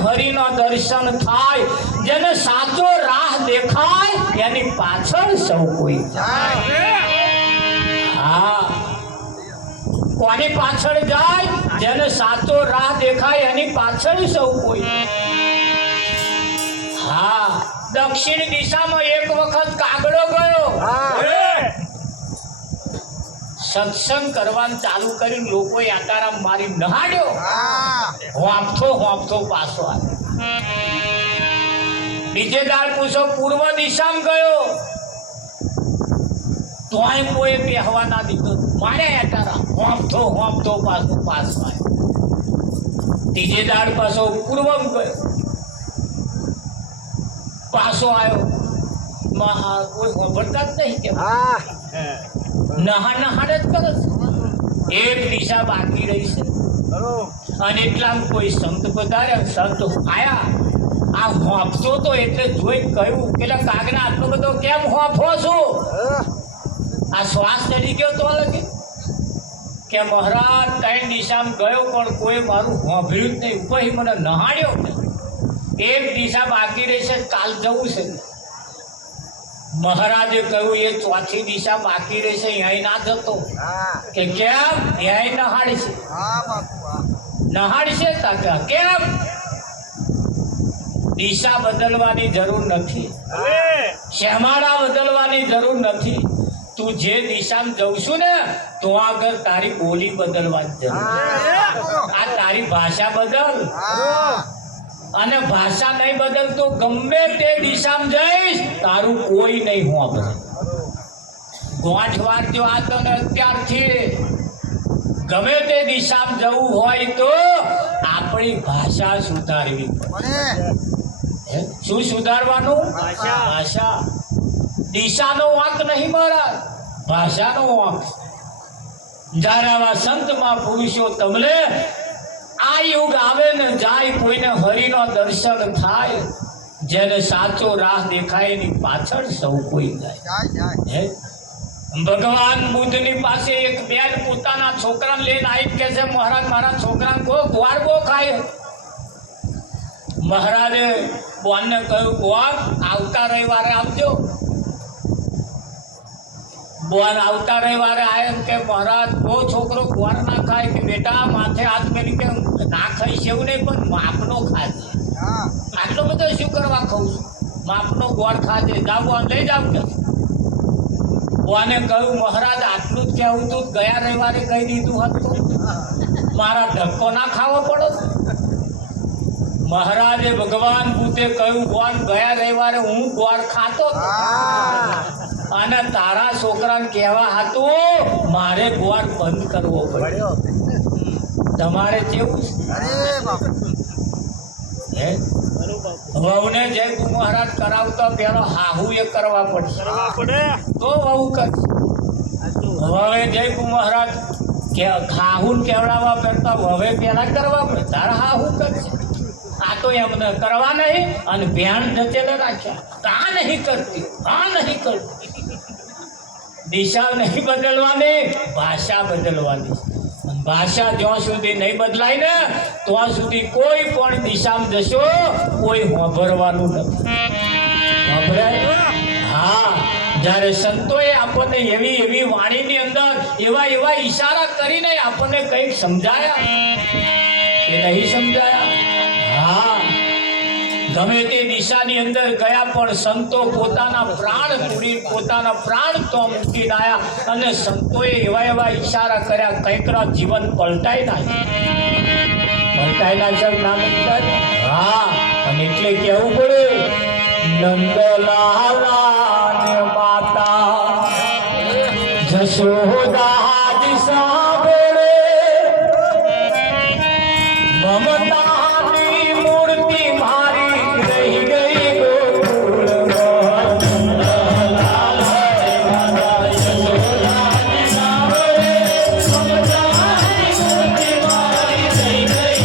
હરિનો દર્શન થાય જેને સાચો રાહ દેખાય એની પાછળ સૌ કોઈ જાય હા કોની પાછળ જાય જેને સાચો રાહ દેખાય એની પાછળ સૌ કોઈ હા દક્ષિણ દિશામાં એક વખત કાગડો ગયો સત્સંગ કરવાનું ચાલુ કર્યું લોકો આકારામ મારી નહાડ્યો હોંફતો પાછો આવ્યો બીજે દાળ પૂછો પૂર્વ દિશામાં ગયો તોય કોઈ કહેવા ના દીધો માર્યા આકારા હોંફતો પાછો આવ્યો ત્રીજે દાળ પાછો પૂર્વમ ગયો પાછો આવ્યો મહા કોઈ હોંભળતા જ નહીં કે નહાડ જ કરે એક દિશા બાકી રહી છે અને એટલામાં કોઈ સંત પધાર્યા સંત આયા આ હોંફતો તો એટલે જોઈ કહ્યું પેલા કાગડા આટલો બધો કેમ હોંફો છો આ શ્વાસ ચડી ગયો તો લગે કે મહારાજ ત્રણ દિશામાં ગયો પણ કોઈ મારું હોંભ્યું જ નહીં પછી મને નહાડ્યો એક દિશા બાકી રહી છે કાલ જવું છે મહારાજે કહ્યું એ ચોથી દિશા બાકી રહેશે અહીં ના જતો કે કેમ અહીં નહાડશે કેમ દિશા બદલવાની જરૂર નથી શેમાડા બદલવાની જરૂર નથી તું જે દિશામાં જઉં છું ને તો આગળ તારી બોલી બદલવાની જરૂર આ તારી ભાષા બદલ અને ભાષા નહીં બદલતો ગમે તે દિશામાં જઈશ તારું કોઈ નહીં હોંભળે ગોઠ વાળજો આ તો અત્યારથી ગમે તે દિશામાં જવું હોય તો આપણી ભાષા સુધારવી પડે શું સુધારવાનું ભાષા દિશાનો વાંક નહીં મહારાજ ભાષાનો વાંક જ્યારે આવા સંતમાં પુરુષો તમને આ યુગ આવે ને જાય કોઈને હરિનો દર્શન થાય જેને સાચો રાહ દેખાય એની પાછળ સૌ કોઈ જાય ભગવાન બુદ્ધની પાસે એક બેન પોતાના છોકરાને લઈને આવી કે છે મહારાજ મારા છોકરાને ગ્વાર બહુ ખાય મહારાજે બોનને કહ્યું બોન આવતા રવિવારે આવજો બોન આવતા રવિવારે આયે કે મહારાજ બહુ છોકરો ગ્વાર ના ખાય કે બેટા માથે હાથ મેલી કે ના ખાઈશ એવું નહીં પણ માપનો ખાજે આટલો બધો શું કરવા ખાઉં છું માપનો ગોળ ખાજે જાવ લઈ જાવ કે બોને કહ્યું મહારાજ આટલું જ કહેવું તું ગયા રવિવારે કહી દીધું હતું મારા ધક્કો ના ખાવો પડો મહારાજે ભગવાન બુદ્ધે કહ્યું બોન ગયા રવિવારે હું ગોળ ખાતો અને તારા છોકરાને કહેવા હતું મારે દ્વાર બંધ કરવો પડ્યો. તમારે કેવું છે? વહુને જય ગુરુ મહારાજ કરાવતો પેલો હાહુ એ કરવા પડશે તો વહુ કરશે. હવે જય ગુરુ મહારાજ કે હાહુ કેવડાવવા કરતા હવે પેલા કરવા પડે તારા હાહુ કરશે. આ તો એમને કરવા નહીં અને ધ્યાન જચેલા રાખ્યા. આ નહીં કરતી, આ નહીં કરતી. દિશા નહીં બદલવાની, ભાષા બદલવાની. ભાષા જ્યાં સુધી નહીં બદલાય ને ત્યાં સુધી કોઈ પણ દિશામાં જશો કોઈ વાપરવાનું નથી. વાપરાય? હા. જ્યારે સંતોએ આપણને એવી એવી વાણીની અંદર એવા એવા ઈશારા કરીને આપણને કંઈક સમજાયા કે નહીં સમજાયા? હા. ગમે તે દિશાની અંદર ગયા પણ સંતો પોતાના પ્રાણ પૂરી પોતાના પ્રાણ તો મૂકી દાયા અને સંતોએ એવા એવા ઈશારા કર્યા કંઈકના જીવન પલટાઈ નાખ્યા. હા. અને એટલે કેવું પડે નંદલાલા માતા જશોદા દિશા બોલે મમતાની મૂર્તિ મારી રહી ગઈ ગોકુળમાં. નંદલાલા જશોદા દિશા બોલે મમતાની મૂર્તિ મારી રહી ગઈ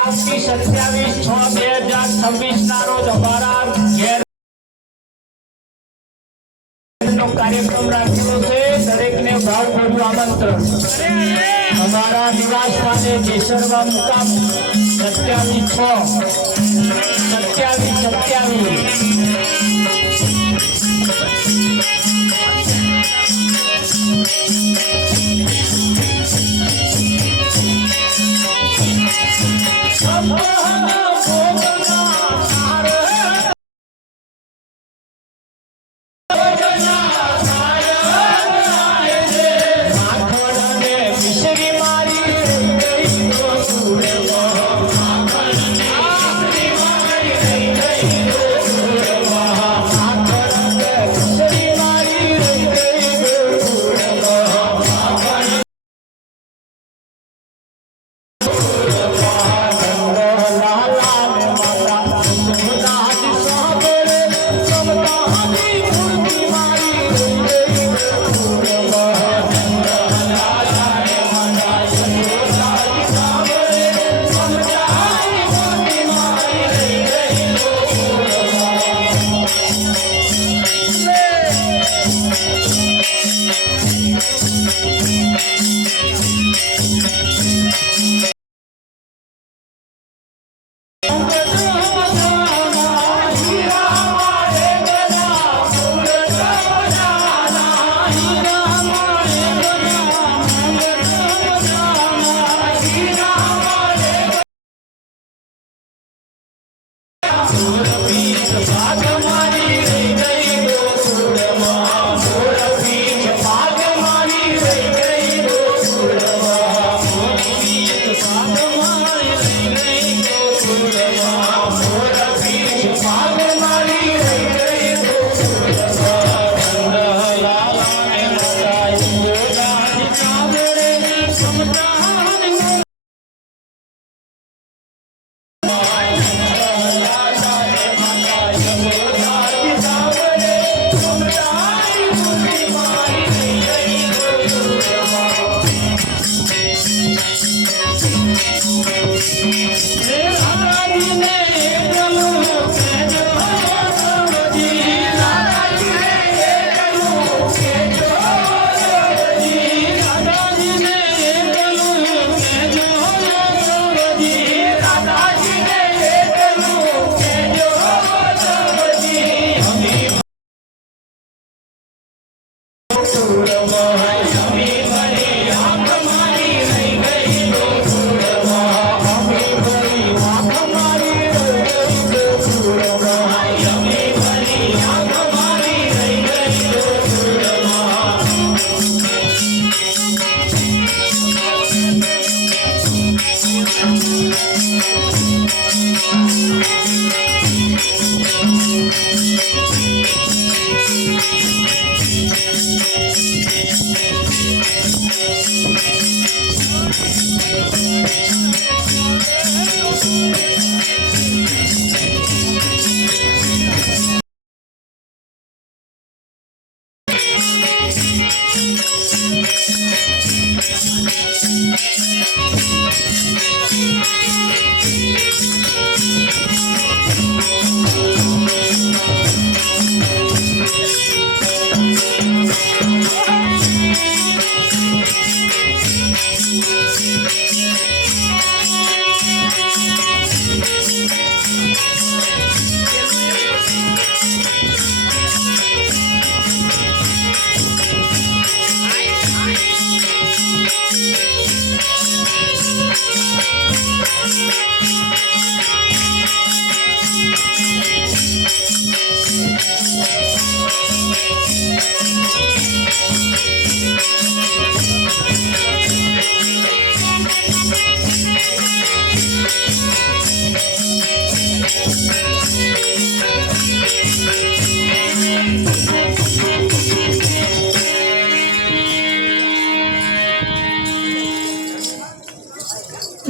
આજથી 27/6/2026 ના રોજ અમારા ઘેર કાર્યક્રમ રાખેલો છે. દરેકને ભાવભર્યું આમંત્રણ. અમારા નિવાસ સ્થાને જેસરમાં મુકામ 27/6/2026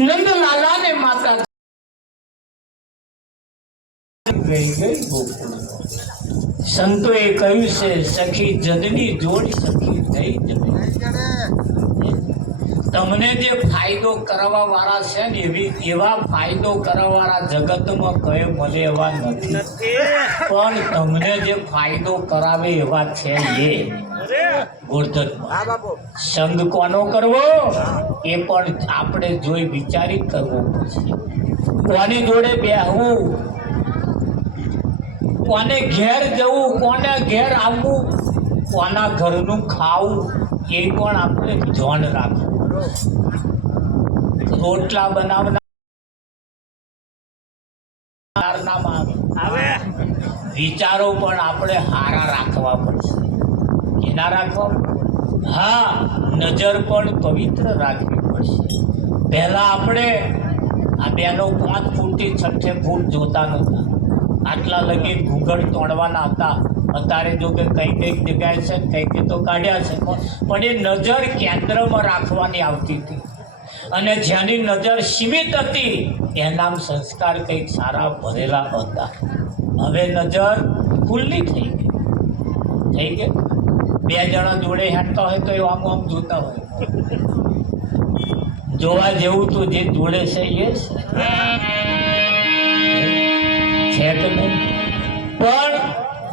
નંદલાલા ને માતા ગઈ ગઈ ગોકુળમાં. સંતોએ કહ્યું છે સખી જદની જોડ સખી થઈ જમે. તમને જે ફાયદો કરવા વાળા છે ને એવા ફાયદો કરવા વાળા જગતમાં કઈ મળે એવા નથી, પણ તમને જે ફાયદો કરાવે એવા છે એ ગોરધનમાં. સંગ કોનો કરવો એ પણ આપણે જોઈ વિચારી કરવો પડશે. કોની જોડે બેહવું, કોને ઘેર જવું, કોને ઘેર આવવું, કોના ઘરનું ખાવું એ પણ આપણે ધ્યાન રાખવું. રોટલા બનાવનાર વિચારો પણ આપણે હારા રાખવા પડશે. એના રાખવા, હા, નજર પણ પવિત્ર રાખવી પડશે. પહેલા આપણે આ બેનો 5 ફૂટથી 6 ફૂટ જોતા નહોતા, આટલા લગી ઘૂંઘટ તોડવાના હતા. અત્યારે જો કે કઈ જગ્યાએ છે, કઈ તો કાઢ્યા છે, પણ એ નજર કેન્દ્રમાં રાખવાની આવતી હતી. અને જેની નજર સીમિત હતી એના સંસ્કાર કંઈક સારા ભરેલા હતા. હવે નજર ખુલ્લી થઈ ગઈ. 2 જણા જોડે હેઠતા હોય તો એ આમ આમ જોતા હોય. જોવા જેવું તો જે જોડે છે એ છે કે નહીં? પણ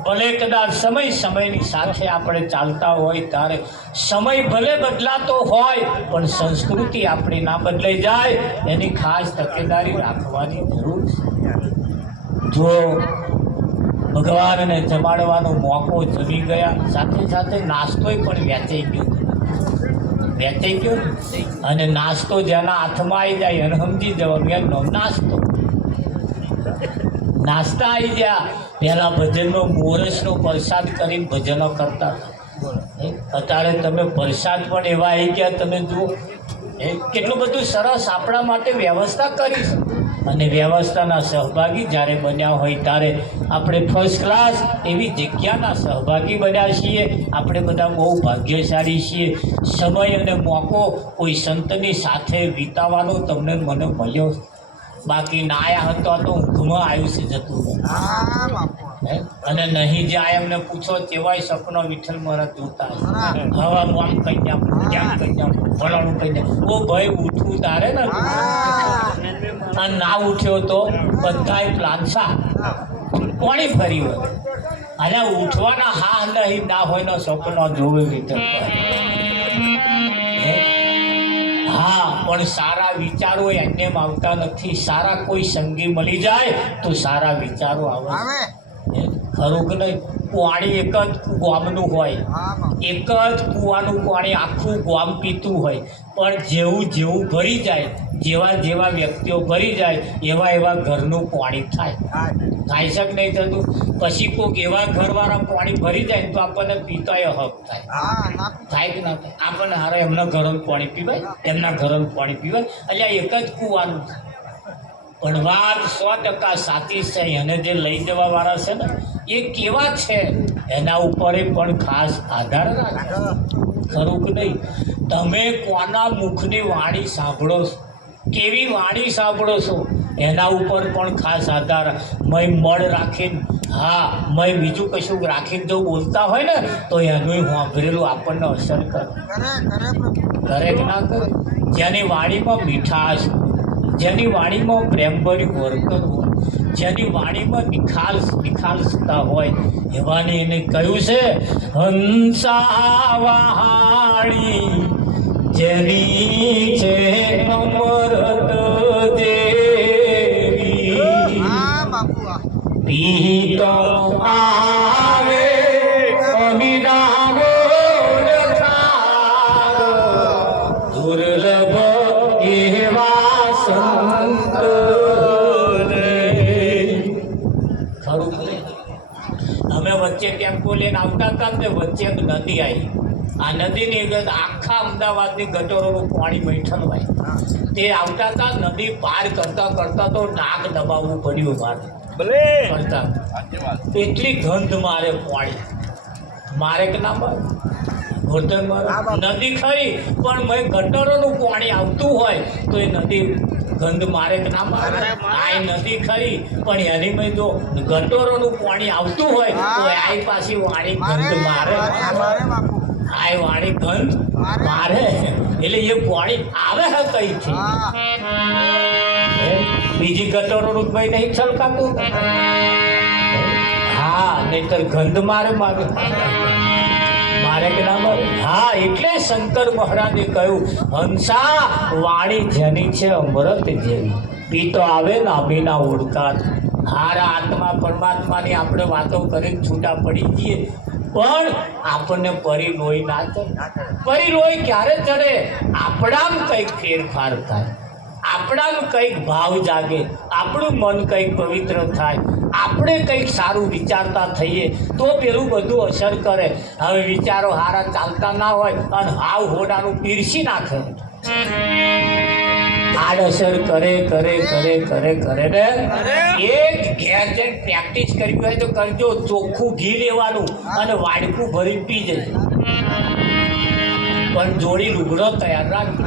ભલે કદાચ સમયની સાથે આપણે ચાલતા હોય ત્યારે સમય ભલે બદલાતો હોય પણ સંસ્કૃતિ આપણી ના બદલાઈ જાય એની ખાસ તકેદારી રાખવાની જરૂર છે. જો ભગવાનને જમાડવાનો મોકો જમી ગયા, સાથે સાથે નાસ્તોય પણ વેચાઈ ગયો. અને નાસ્તો જેના હાથમાં આવી જાય એને સમજી જવાનું એનો નાસ્તા આવી ગયા. પહેલા ભજનમાં મોરસનો પ્રસાદ કરીને ભજનો કરતા હતા. અત્યારે તમે પ્રસાદ પણ એવા આવી ગયા, તમે જુઓ કેટલું બધું સરસ આપણા માટે વ્યવસ્થા કરી છે. અને વ્યવસ્થાના સહભાગી જ્યારે બન્યા હોય ત્યારે આપણે ફર્સ્ટ ક્લાસ એવી જગ્યાના સહભાગી બન્યા છીએ. આપણે બધા બહુ ભાગ્યશાળી છીએ. સમય અને મોકો કોઈ સંતની સાથે વિતાવવાનો તમને મને મળ્યો. બાકી ના આયા હતો તો ઊંઘમાં આવ્યું છે જતું. અને નહીં જાય એમને પૂછો તેવાય સપનો વિઠ્ઠલ મહારાજ જોતા હવાનું આમ કહી દે, ક્યાંક કહી દે, ફલાણું કહી દે. ઓ ભાઈ ઉઠવું તારે ને, અને ના ઉઠ્યો તો બધાય પ્લાનસા કોણી ફરી હોય. અને ઉઠવાના હા નહીં ના હોય નો સપનો જોવે વિઠ્ઠલ. હા, પણ સારા વિચારો એમને આવતા નથી. સારા કોઈ સંગી મળી જાય તો સારા વિચારો આવે. ખરું કે નહીં? પાણી એક જ ગામનું હોય, એક જ કૂવાનું પાણી આખું ગામ પીતું હોય, પણ જેવું ભરી જાય, જેવા વ્યક્તિઓ ભરી જાય એવા ઘરનું પાણી થાય છે કે નહીં થતું? પછી કોઈક એવા ઘરવાળા પાણી ભરી જાય તો આપણને પીતાય હક થાય કે ના થાય? આપણને હારે એમના ઘરનું પાણી પીવાય, એમના ઘરનું પાણી પીવાય. એટલે એક જ કૂવાનું. પણ વાત 100% સાચી છે. એને જે લઈ જવા વાળા છે ને એ કેવા છે એના ઉપર પણ ખાસ આધાર રાખે. ખરું કે નહીં? તમે કોના મુખની વાણી સાંભળો છો, કેવી વાણી સાંભળો છો એના ઉપર પણ ખાસ આધાર. મય મળ રાખીને, હા, મય બીજું કશું રાખીને જો બોલતા હોય ને તો એનું સાંભળેલું આપણને અસર કરે કે ના કરે? જેની વાણીમાં મીઠાશ, જેની વાણીમાં પ્રેમભર્યું વર્તન હોય, જેની વાણીમાં નિખાલસતા હોય એવાની એને કહ્યું છે હંસાવાળી જેની છે અમૃત દેવી પીતો આવે અમિરાગો દુર્લભ એવા સંત. અમે વચ્ચે ટેમ્પો લઈને આવતા હતા ને વચ્ચે એક નદી આવી. આ નદીની આખા અમદાવાદની ગટરોનું પાણી બેઠન હોય. તે આવતા હતા, નદી પાર કરતા તો નાક દબાવવું પડ્યું મારે કરતા. એટલી ગંધ મારે પાણી મારે કે ના મારે. નદી ખરી પણ મેં ગટરોનું પાણી આવતું હોય તો એ નદી ગંધ મારે કે ના મારે? આ નદી ખરી પણ એની મેં જો ગટરોનું પાણી આવતું હોય તો આ પાછી વાણી ગંધ મારે. આ વાણી ગંધ મારે એટલે એ પાણી આવે હે કઈથી? બીજી ગટરોનું ભાઈ નહીં છલકાતું? હા, નહીતર ગંધ મારે મારે કે ના મારે? હા, એટલે શંકર મહારાજે કહ્યું, હંસા વાણી જેની છે અમૃત જેવી, પીતો આવે નામીના ઓળખાર. હારા આત્મા પરમાત્માની આપણે વાતો કરીને છૂટા પડી જઈએ પણ આપણને પરી લોહી ના ચડે. પરી લોહી ક્યારે ચડે? આપણામાં કંઈક ફેરફાર થાય, આપણામાં કંઈક ભાવ જાગે, આપણું મન કંઈક પવિત્ર થાય, આપણે કંઈક સારું વિચારતા થઈએ તો પેલું બધું અસર કરે. હવે વિચારો સારા ચાલતા ના હોય અને હાવ હોડાનું પીરસી નાખે, આડઅસર કરે કરે કરે કરે કરે ને. એક ઘેર જઈને પ્રેક્ટિસ કરવી હોય તો કરજો, ચોખ્ખું ઘી લેવાનું અને વાડકું ભરીને પી જજો, પણ જોડી લુગડો તૈયાર રાખજો.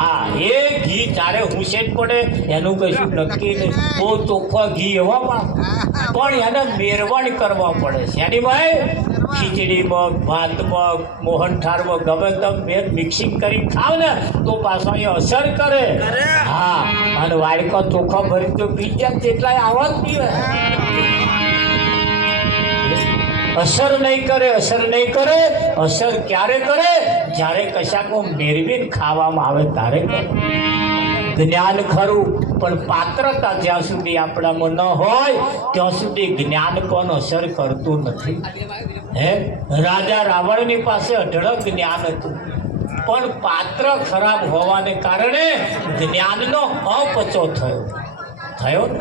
હા, એ ઘી ચારે હુસેટ પડે એનું કશું નક્કી નહીં. બહુ ચોખ્ખા ઘી એવામાં પણ એને મેરવણ કરવા પડે. શેની ભાઈ? ખીચડીમાં, ભાતમાં, મોહનથાળમાં ગમે તમે મિક્સિંગ કરી ખાવ ને તો પાછો એ અસર કરે. હા, અને વાડકા ચોખ્ખા ભરી તો પી જાય તેટલાય આવા જ પીવે. અસર નહીં કરે, અસર નહીં કરે. અસર ક્યારે કરે? જ્યારે કશાકો મેળવીને ખાવામાં આવે ત્યારે કરે. જ્ઞાન ખરું પણ પાત્રતા જ્યાં સુધી આપણામાં ન હોય ત્યાં સુધી જ્ઞાન પણ અસર કરતું નથી. હે, રાજા રાવણની પાસે અઢળક જ્ઞાન હતું પણ પાત્ર ખરાબ હોવાને કારણે જ્ઞાનનો અપચો થયો ને.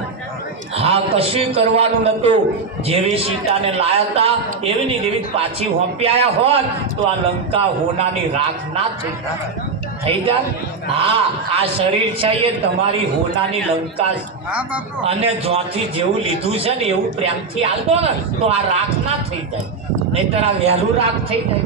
હા, કશું કરવાનું નતું. જેવી સીતાને લાયા હતા એવી ને એવી પાછી હોંપ્યાયા હોત તો આ લંકા હોનાની રાખ ના થઈ જાય. હા, આ શરીર છે એ તમારી હોનાની લંકા, અને જ્યાંથી જેવું લીધું છે ને એવું પ્રેમથી હાલતો ને તો આ રાખ ના થઈ જાય, નહીતર આ વહેલું રાખ થઈ જાય.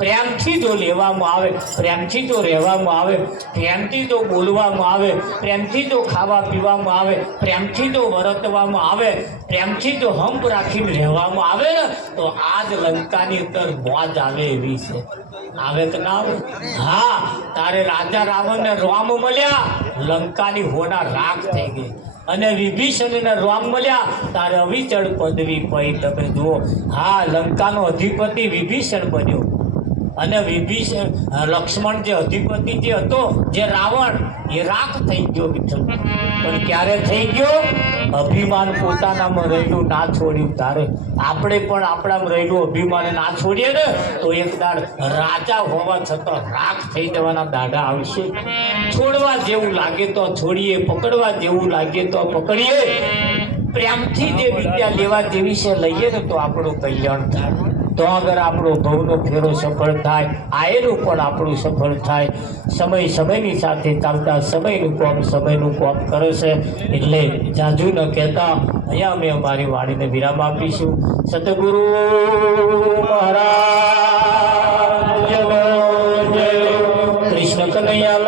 પ્રેમથી જો લેવામાં આવે, પ્રેમથી જો રહેવામાં આવે, પ્રેમથી જો બોલવામાં આવે, પ્રેમથી જો ખાવા પીવામાં આવે, પ્રેમથી જો વર્તવામાં આવે, પ્રેમથી જો હંપ રાખીને રહેવામાં આવે ને તો આજ લંકાની અંદર મોજ આવે એવી છે. આવે કે ના આવે? હા, તારે રાજા રાવણને રામ મળ્યા, લંકાની હોના રાખ થઈ ગઈ. અને વિભીષણને રામ મળ્યા તારે અવિચળ પદવી પડી. તમે જુઓ, હા, લંકાનો અધિપતિ વિભીષણ બન્યો અને વિભીષણ લક્ષ્મણ જે અધિપતિ જે હતો જે રાવણ એ રાખ થઈ ગયો. પણ ક્યારે થઈ ગયો? અભિમાન પોતાનામાં રહેલું ના છોડ્યું તારે. આપણે પણ આપણામાં રહેલું અભિમાન ના છોડીએ ને તો એક દાડ રાજા હોવા છતાં રાખ થઈ જવાના દાડા આવશે. છોડવા જેવું લાગે તો છોડીએ, પકડવા જેવું લાગે તો પકડીએ. પ્રેમથી જે વિદ્યા લેવા જેવી છે લઈએ ને તો આપણું કલ્યાણ થાય. તો અગર આપણો ભવનો ફેરો સફળ થાય, આયેલું પણ આપણું સફળ થાય. સમય સમયની સાથે ચાલતા સમયનું કોમ કરે છે. એટલે જાજુ ન કહેતા અહીંયા અમે અમારી વાણીને વિરામ આપીશું. સતગુરુ મહારાજ કૃષ્ણ કનૈયા